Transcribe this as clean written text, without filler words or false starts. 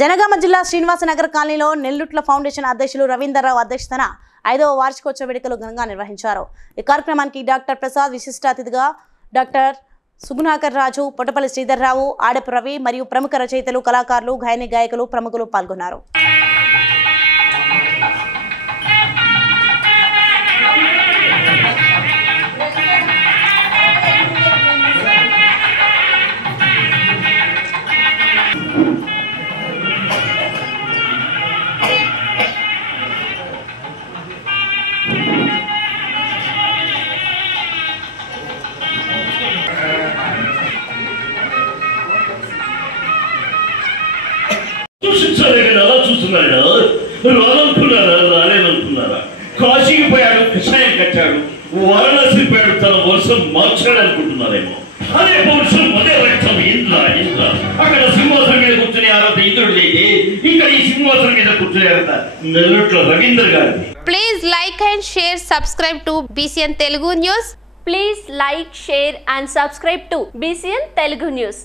జనగామ జిల్లా శ్రీనివాసనగర్ కాలనీలో నెల్లుట్ల ఫౌండేషన్ అధ్యక్షులు రవీందర్రావు అధ్యక్షతన 5వ వార్షికోత్సవ వేడుకలు ఘనంగా నిర్వహించారు। ఈ కార్యక్రమానికి డాక్టర్ ప్రసాద్ విశిష్ట అతిథిగా డాక్టర్ సుగుణాకర్ రాజు, పొట్టపల్లి శ్రీధర్రావు, ఆడపు రవి మరియు ప్రముఖ రచయితలు, కళాకారులు, గాయని గాయకులు ప్రముఖులు పాల్గొన్నారు। కాశీకి పోయాడు, కషాయం కట్టాడు, వారణాసి పోయాడు, తన వర్షం మార్చాడనుకుంటున్నారేమో। అదే పౌరుషం, అదే రక్తం ఇంద్ర ఇంద్ర అక్కడ సింహాసనం మీద కూర్చునే అర్హత ఇంద్రుడు అయితే ఇక్కడ ఈ సింహాసనం మీద కూర్చునే అర్హత నెల్లూట్ల రవీందర్ గారిని। Please like and share, subscribe to BCN Telugu News. Please like, share and subscribe to BCN Telugu News.